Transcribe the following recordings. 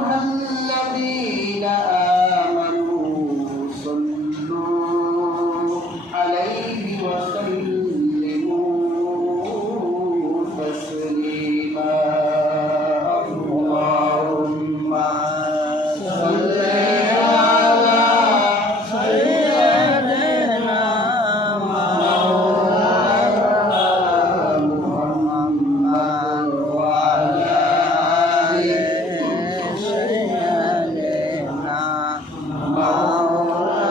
أيها الذين آمنوا صلوا عليه وسلموا تسليما اللهم صل على سيدنا مولانا محمد وعلى آل سيدنا مولانا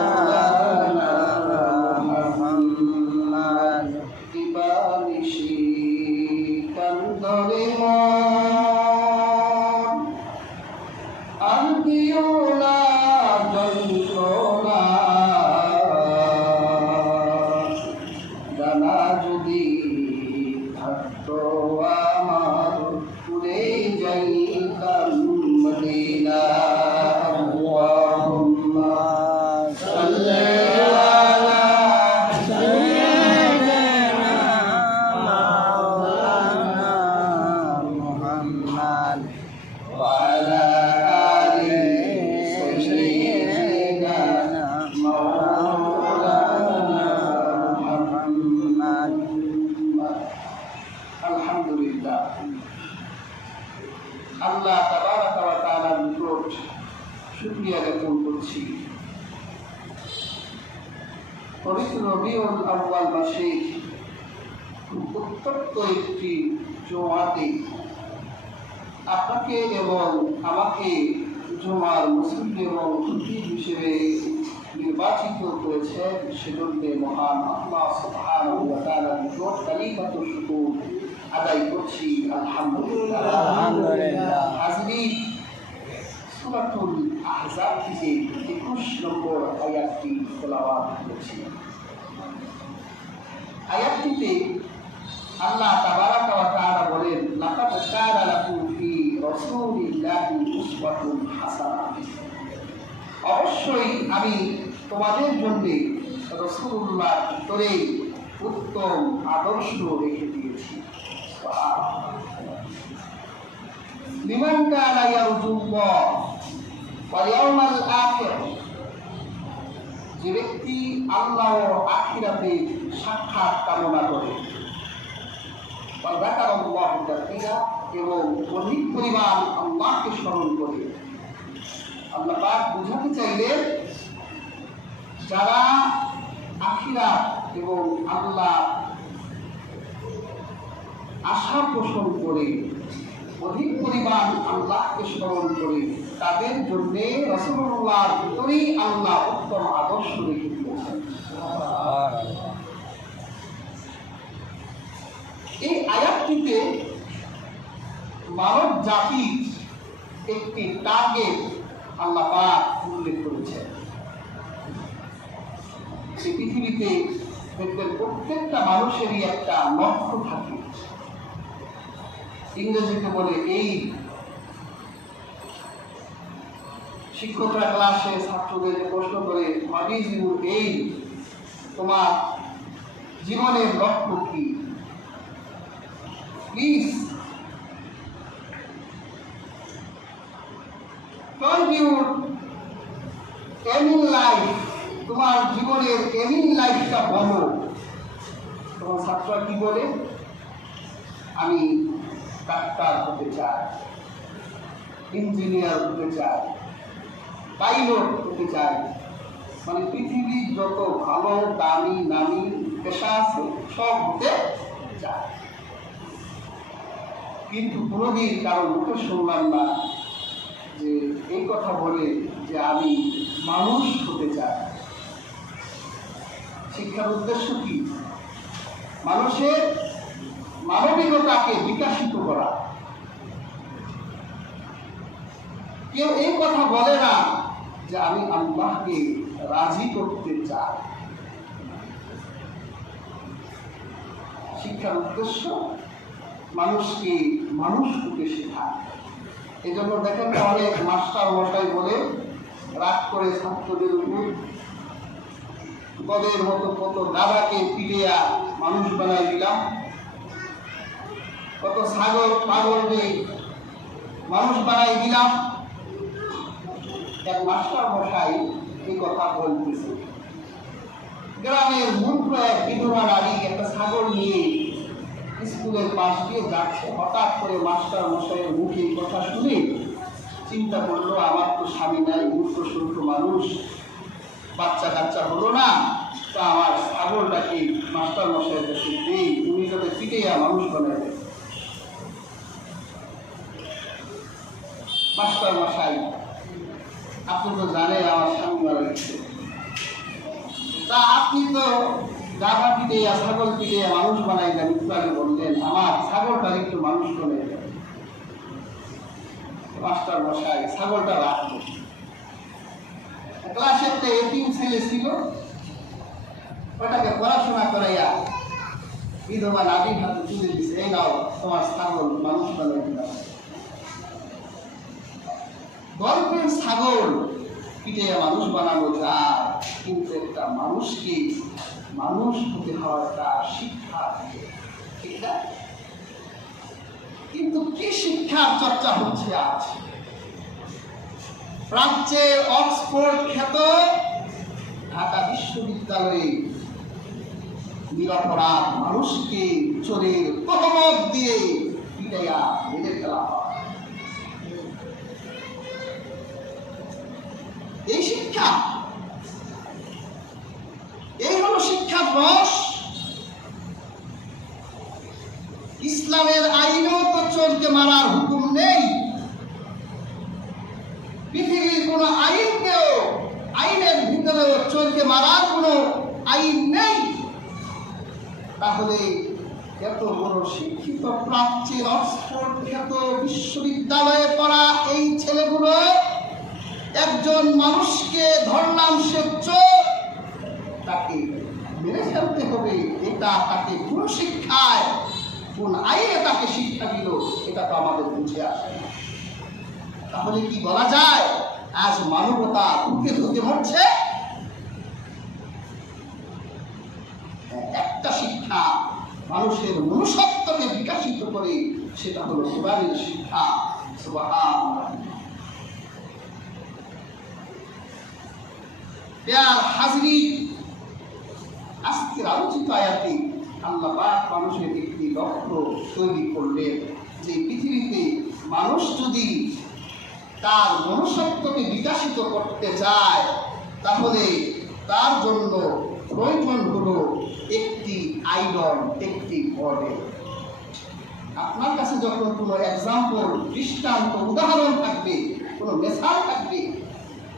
محمد ببارشي كندر আন্দিওলা যন্ত্রণা জানা যদি থাকতো আমার পুরে যাইতাম মদিনা আল্লাহুম্মা সাল্লি আলা সাইয়্যিদিনা মাওলানা মুহাম্মদ ওয়া আলা আলহামদুলিল্লাহ আল্লাহ তাবারাকা ওয়া তাআলার নিকট শুকরিয়া জ্ঞাপন করছি। পবিত্র রবিউল আউয়াল মাসে উত্তপ্ত একটি জুমাতে আপনাকে এবং আমাকে জুমার মুসল্লি এবং খতিব হিসেবে নির্বাচিত করেছে, সেজন্য মহান আল্লাহ সুবহানাহু ওয়া তাআলার নিকট কালিমাতুশ শুকর আদায় করছি। আলহামদুলিল্লাহ। আলহামদুলিল্লাহ। হাজরিন, সূরাতুল আহজাব থেকে 21 নম্বর আয়াতটি তেলাওয়াত করেছি। আয়াতটিতে আল্লাহ তাবারাকা ওয়া তাআলা বলেন, লাকাদ কানা লাকুম ফি রাসূলিল্লাহি উসওয়াতুন হাসানাহ। অবশ্যই আমি তোমাদের জন্য রাসূলুল্লাহর ভিতরে উত্তম আদর্শ রেখে দিয়েছি। লিমান কানা ইয়ারজুল্লাহ ওয়াল ইয়াউমাল আখির, যে ব্যক্তি আল্লাহ ও আখিরাতে সাক্ষাৎ কামনা করে, এবং অধিক পরিমাণ আল্লাহকে স্মরণ করে। আল্লাহ পাক বুঝাতে চাইলেন, যারা আখিরাত এবং আল্লাহ আশা পোষণ করে, অধিক পরিমাণ আল্লাহকে স্মরণ করে, তাদের জন্য রাসূলুল্লাহর ভিতরেই আল্লাহ উত্তম আদর্শ রেখে দিয়েছেন। এই আয়াতটিতে মানব জাতির একটি টার্গেট আল্লাহ পাক উল্লেখ করেছেন। এই পৃথিবীতে প্রত্যেকটা মানুষেরই একটা লক্ষ্য থাকে, ইংরেজিতে বলে এই। শিক্ষকরা ক্লাসে ছাত্রদের প্রশ্ন করে, হোয়াট ইজ ইউর এইম, তোমার জীবনের লক্ষ্য কি? Please tell your aim in life, তোমার জীবনের aim in লাইফটা বলো। তোমার ছাত্ররা কি বলে? আমি ডাক্তার হতে চাই, ইঞ্জিনিয়ার হতে চাই, পাইলট হতে চাই। মানে পৃথিবীর যত ভালো দামি নামি পেশা আছে সব হতে চায়, কিন্তু কোনোদিন কারো মুখে শুনলাম না যে এই কথা বলে যে আমি মানুষ হতে চাই। শিক্ষার উদ্দেশ্য কি? মানুষের মানবিকতাকে বিকশিত করা। কেউ এই কথা বলে না যে আমি আল্লাহকে রাজি করতে চাই। শিক্ষার উদ্দেশ্য মানুষকে মানুষ হতে শেখায়। এই জন্য দেখেন অনেক মাস্টার মশাই বলে রাগ করে ছাত্রদের উপর পদের মতো কত দাদাকে পিটিয়া মানুষ বানাই দিলাম, কত ছাগল পাগলকে মানুষ বানাই দিলাম। এক মাস্টার মশাই এই কথা বলতেছে। গ্রামের মূর্খ এক বিধবা নারী একটা ছাগল নিয়ে স্কুলের পাশ দিয়ে যাচ্ছে। হঠাৎ করে মাস্টার মশাইয়ের মুখে এই কথা শুনে চিন্তা করলো, আমার তো স্বামী নাই, মূর্খ সূর্খ মানুষ, বাচ্চা কাচ্চা হলো না, তা আমার ছাগলটাকে মাস্টার মশাইয়ের কাছে দেই, উনি যাতে পিটাইয়া মানুষ বানায়। মাস্টার মশাই, আপনি তো জানেন আমার স্বামী মারা গেছে, তা আপনি তো গাধা পিটাইয়া ছাগল পিটাইয়া মানুষ বানাই না, মিথ্যাকে বললেন, আমার ছাগলটা একটু মানুষ বানাই দেন। মাস্টার মশাই ছাগলটা রাখবো। ক্লাসে একটা এতিম ছেলে ছিল, ওটাকে পড়াশোনা করাইয়া বিধবা নারীর হাতে তুলে দিছে, এই নাও তোমার ছাগল মানুষ বানাই দিলাম। গল্পের ছাগল পিটাইয়া মানুষ বানানো যায়, কিন্তু একটা মানুষকে মানুষ হতে হওয়ার একটা শিক্ষা থাকে, ঠিক না? কিন্তু কি শিক্ষার চর্চা হচ্ছে আজ? প্রাচ্যের অক্সফোর্ড খ্যাত ঢাকা বিশ্ববিদ্যালয়ে নিরপরাধ মানুষকে চোরের তহমত দিয়ে পিটাইয়া মেরে ফেলা হয়। এই শিক্ষা, এই হলো শিক্ষার রস। ইসলামের আইনেও তো চোরকে মারার হুকুম নেই, পৃথিবীর কোন আইনের ভিতরেও চোরকে মারার কোন আইন নেই। তাহলে এত বড় শিক্ষিত প্রাচ্যের অক্সফোর্ড খ্যাত বিশ্ববিদ্যালয়ে পড়া এই ছেলেগুলো একজন মানুষকে ধরলাম সে চোর, তাকে মেরে ফেলতে হবে, এটা তাকে কোন শিক্ষায় কোন আইনে তাকে শিক্ষা দিল, এটা তো আমাদের বুঝে আসে না। তাহলে কি বলা যায় আজ মানবতা ধুকে ধুকে মরছে? একটা শিক্ষা মানুষের মনুষ্যত্বকে বিকশিত করে, সেটা হলো কোরআনের শিক্ষা। সুবহানাল্লাহ। প্রিয় হাজরিন, আজকের আলোচিত আয়াতে আল্লাহ পাক মানুষের একটি লক্ষ্য তৈরি করলেন যে পৃথিবীতে মানুষ যদি তার মনুষ্যত্বকে বিকশিত করতে চায়, তাহলে তার জন্য প্রয়োজন হলো একটি আইডল, একটি মডেল। আপনার কাছে যখন কোনো এক্সাম্পল, দৃষ্টান্ত, উদাহরণ থাকবে, কোনো মেসাল থাকবে,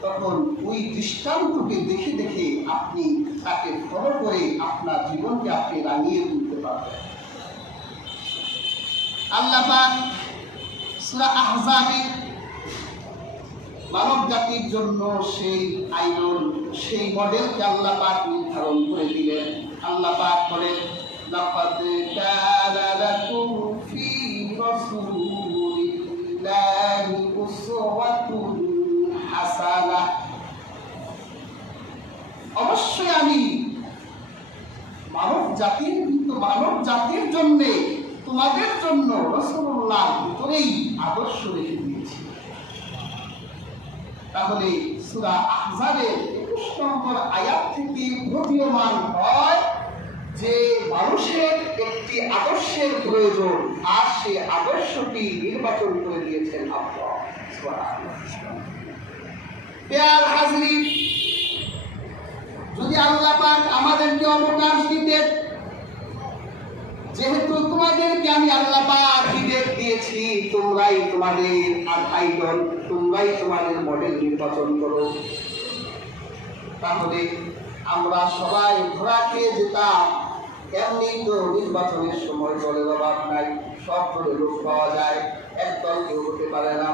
তখন ওই দৃষ্টান্তকে দেখে দেখে আপনি তাকে ফলো করে আপনার জীবনকে আপনি রাঙিয়ে তুলতে পারবেন। আল্লাহ পাক সূরা আহজাবে মানব জাতির জন্য সেই আইডল, সেই মডেলকে আল্লাহ পাক নির্ধারণ করে দিলেন। আল্লাহ পাক বলেন, লাকাদ কানা লাকুম ফী রাসূলিল্লাহি উসওয়াতুন হাসানাহ। অবশ্যই আমি মানব জাতির জন্য, তোমাদের জন্য রাসূলুল্লাহর ভিতরেই আদর্শ রেখে দিয়েছি। তাহলে সূরা আহজাবের 21 নম্বর আয়াত থেকে প্রতীয়মান হয় যে মানুষের একটি আদর্শের প্রয়োজন, আর সেই আদর্শটি নির্বাচন করে দিয়েছেন আল্লাহ সুবহানাহু। প্রিয় হাজরিন, যদি আল্লাহ পাক আমাদেরকে অবকাশ দিতেন, যেহেতু তোমাদেরকে আমি আল্লাহ পাক হিদায়াত দিয়েছি, তোমরাই তোমাদের আইডল, তোমরাই তোমাদের মডেল নির্বাচন করো, তাহলে আমরা সবাই ঘোড়া খেয়ে যেতাম। এমনি তো নির্বাচনের সময় দলের অভাব নাই, সব দলের লোক পাওয়া যায়, একদল কেউ হতে পারে না।